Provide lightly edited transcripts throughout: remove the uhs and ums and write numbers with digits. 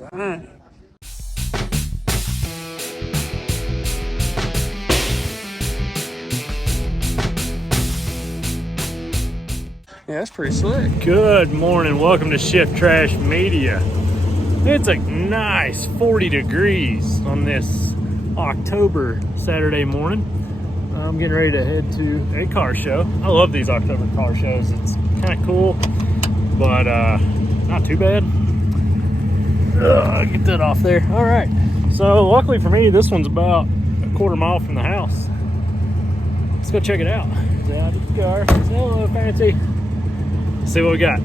Alright. Yeah, that's pretty slick. Good morning. Welcome to Shift Trash Media. It's a nice 40 degrees on this October Saturday morning. I'm getting ready to head to a car show. I love these October car shows. It's kind of cool, but not too bad. Get that off there. All right. So luckily for me, this one's about a quarter mile from the house. Let's go check it out. Say hi to the car. Say hello, Fancy. See what we got.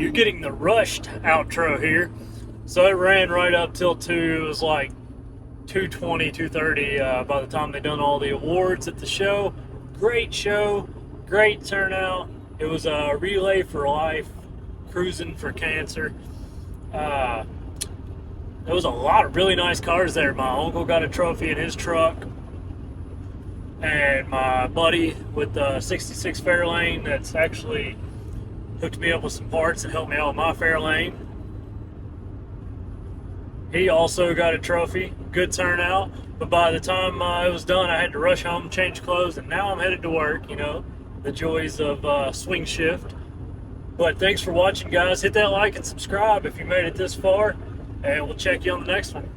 you're getting the rushed outro here. So it ran right up till 2. It was like 2:20, 2:30 by the time they done all the awards at the show. Great show, great turnout. It was a relay for life, cruising for cancer. There was a lot of really nice cars there. My uncle got a trophy in his truck, and my buddy with the 66 Fairlane that's actually hooked me up with some parts that helped me out with my Fairlane. He also got a trophy. Good turnout. But by the time it was done, I had to rush home, change clothes, and now I'm headed to work. You know, the joys of swing shift. But thanks for watching, guys. Hit that like and subscribe if you made it this far, and we'll check you on the next one.